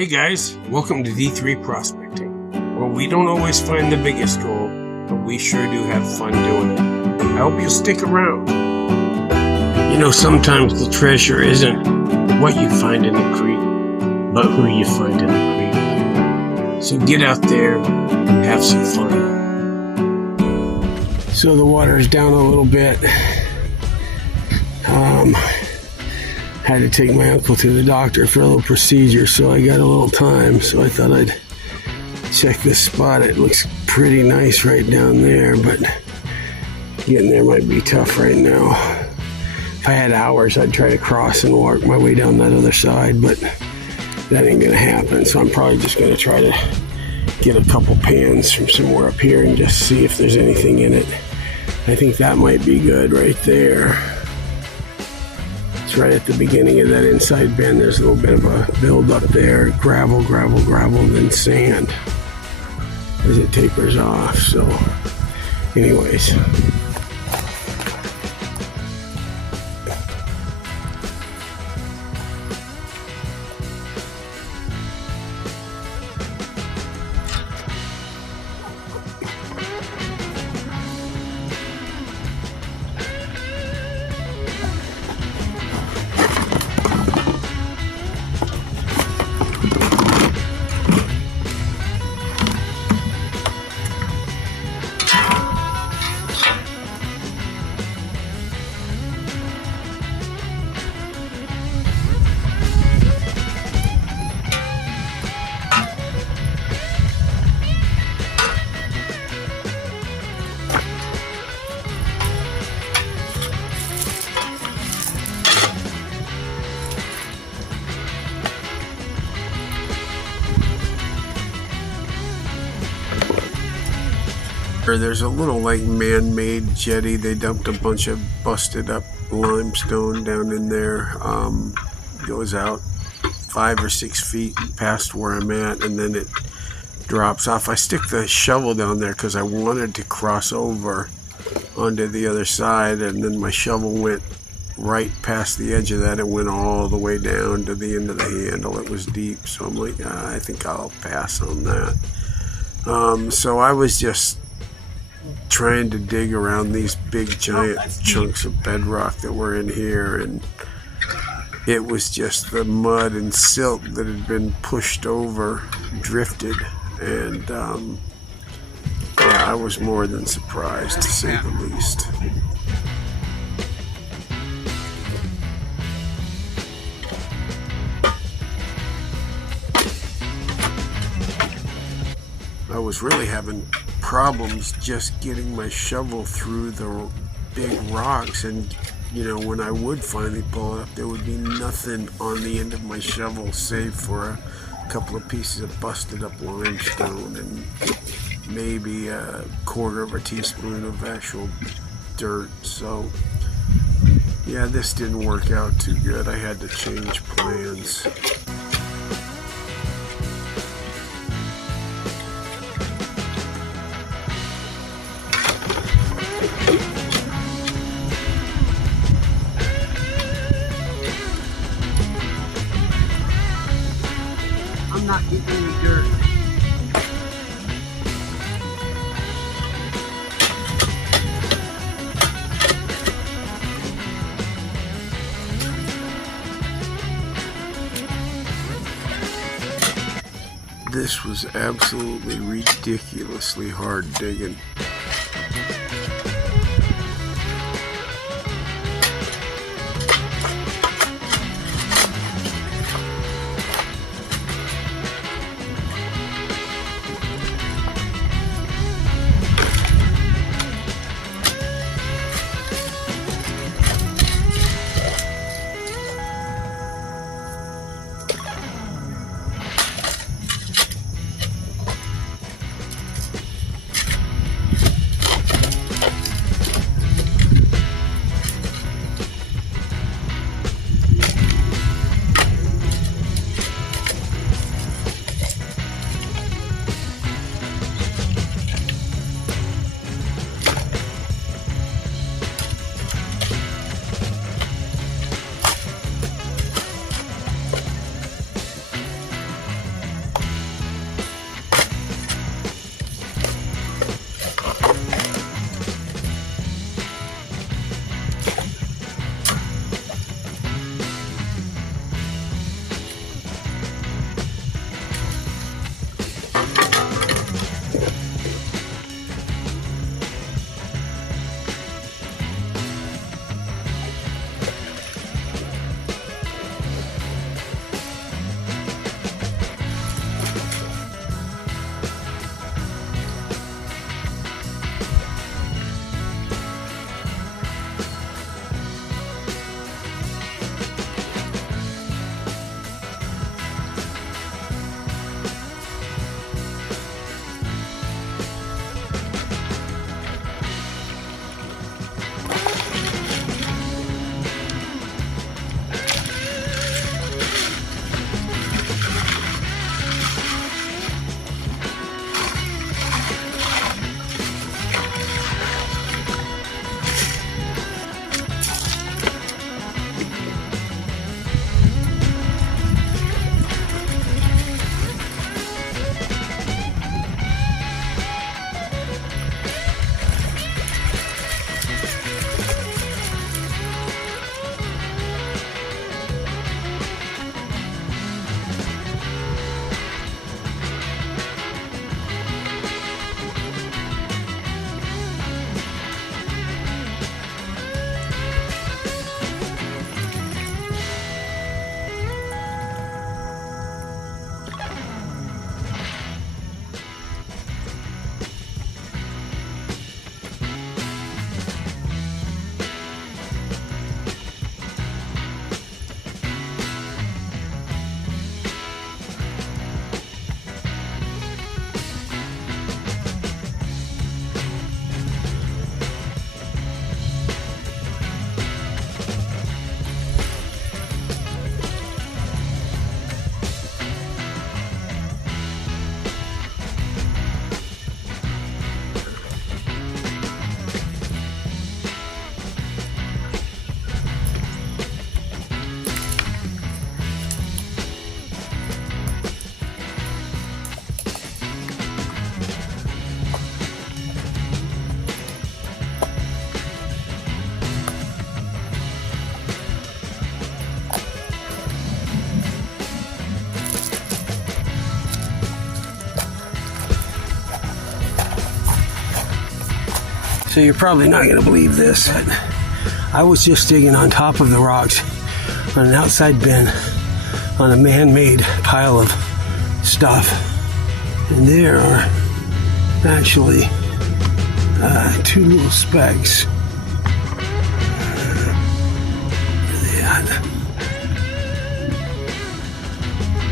Hey guys, welcome to D3 Prospecting, where we don't always find the biggest gold, but we sure do have fun doing it. I hope you'll stick around. You know, sometimes the treasure isn't what you find in the creek, but who you find in the creek. So get out there and have some fun. So the water is down a little bit. Had to take my uncle to the doctor for a little procedure, so I got a little time, so I thought I'd check this spot. It looks pretty nice right down there, but getting there might be tough right now. If I had hours, I'd try to cross and work my way down that other side, but that ain't gonna happen, so I'm probably just gonna try to get a couple pans from somewhere up here and just see if there's anything in it. I think that might be good right there. It's right at the beginning of that inside bend. There's a little bit of a build up there. Gravel, gravel, gravel, and then sand as it tapers off. So anyways. There's a little like man-made jetty. They dumped a bunch of busted up limestone down in there. Goes out 5 or 6 feet past where I'm at, and then it drops off. I stick the shovel down there because I wanted to cross over onto the other side, and then my shovel went right past the edge of that. It went all the way down to the end of the handle. It was deep, so I'm like, I think I'll pass on that. So I was just trying to dig around these big giant chunks of bedrock that were in here, and it was just the mud and silt that had been pushed over, drifted, and yeah, I was more than surprised, to say the least. I was really having problems just getting my shovel through the big rocks, and you know, when I would finally pull it up, there would be nothing on the end of my shovel save for a couple of pieces of busted up limestone and maybe a quarter of a teaspoon of actual dirt. So yeah, this didn't work out too good. I had to change plans. Not getting any dirt. This was absolutely ridiculously hard digging. So you're probably not going to believe this, but I was just digging on top of the rocks on an outside bin on a man-made pile of stuff. And there are actually two little specks. Where are they at?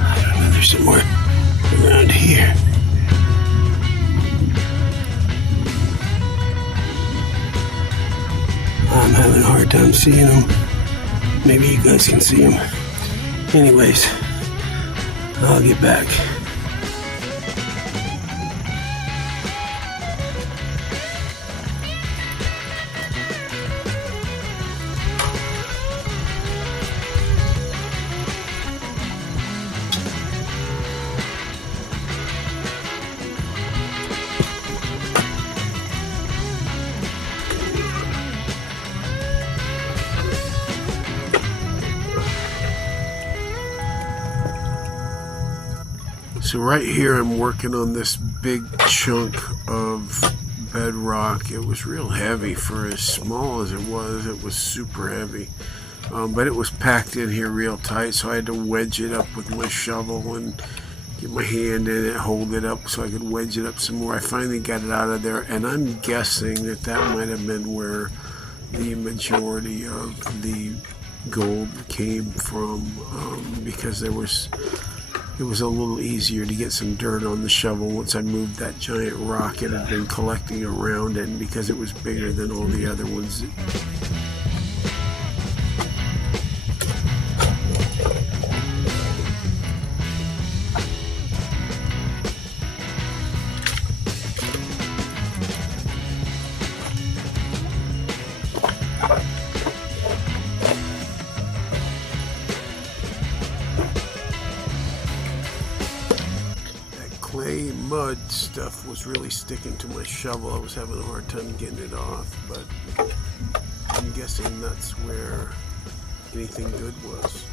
I don't know, there's somewhere around here. I'm having a hard time seeing them. Maybe you guys can see them. Anyways, I'll get back. So right here I'm working on this big chunk of bedrock. It was real heavy for as small as it was super heavy. But it was packed in here real tight, so I had to wedge it up with my shovel and get my hand in it, hold it up so I could wedge it up some more. I finally got it out of there, and I'm guessing that that might have been where the majority of the gold came from, because it was a little easier to get some dirt on the shovel once I moved that giant rock. It had been collecting around it, and because it was bigger than all the other ones. Clay mud stuff was really sticking to my shovel. I was having a hard time getting it off, but I'm guessing that's where anything good was.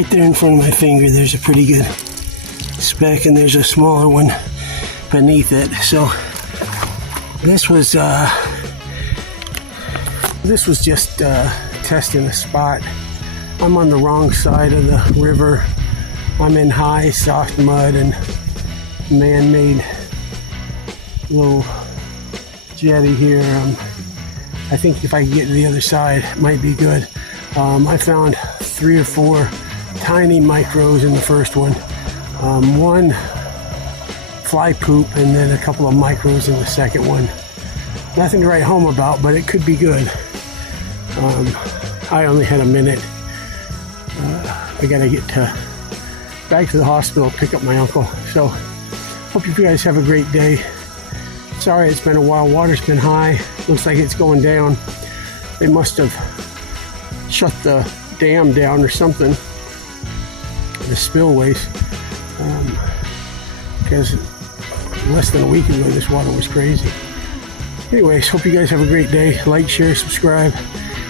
Right there in front of my finger, there's a pretty good speck, and there's a smaller one beneath it. So this was just testing a spot. I'm on the wrong side of the river. I'm in high soft mud and man-made little jetty here. I think if I can get to the other side, it might be good. I found 3 or 4 tiny micros in the first one. One fly poop, and then a couple of micros in the second one. Nothing to write home about, but it could be good. I only had a minute. I gotta get back to the hospital, pick up my uncle. So hope you guys have a great day. Sorry it's been a while. Water's been high. Looks like it's going down. They must have shut the dam down or something, the spillways, because less than a week ago this water was crazy. Anyways, hope you guys have a great day. Like, share, subscribe.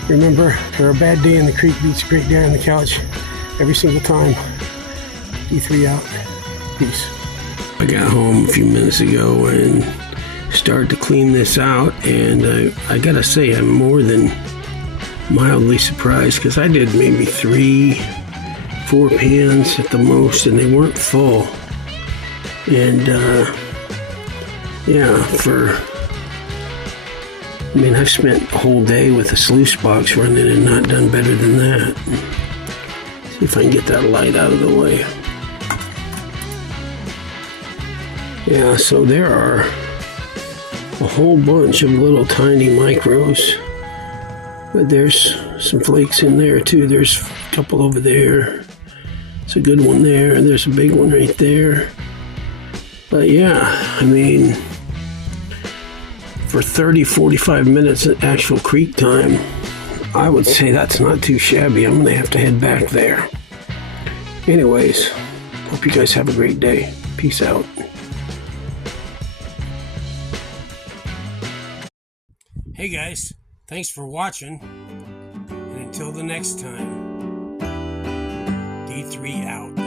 Remember, for a bad day in the creek beats a great day on the couch every single time. D3 out. Peace. I got home a few minutes ago and started to clean this out, and I gotta say I'm more than mildly surprised, because I did maybe 3-4 pans at the most, and they weren't full. And yeah, I've spent a whole day with a sluice box running and not done better than that. See if I can get that light out of the way. Yeah, so there are a whole bunch of little tiny micros, but there's some flakes in there too. There's a couple over there. It's a good one there, and there's a big one right there. But yeah, I mean, for 30-45 minutes at actual creek time, I would say that's not too shabby. I'm gonna have to head back there. Anyways, hope you guys have a great day. Peace out. Hey guys, thanks for watching, and until the next time, D3 out.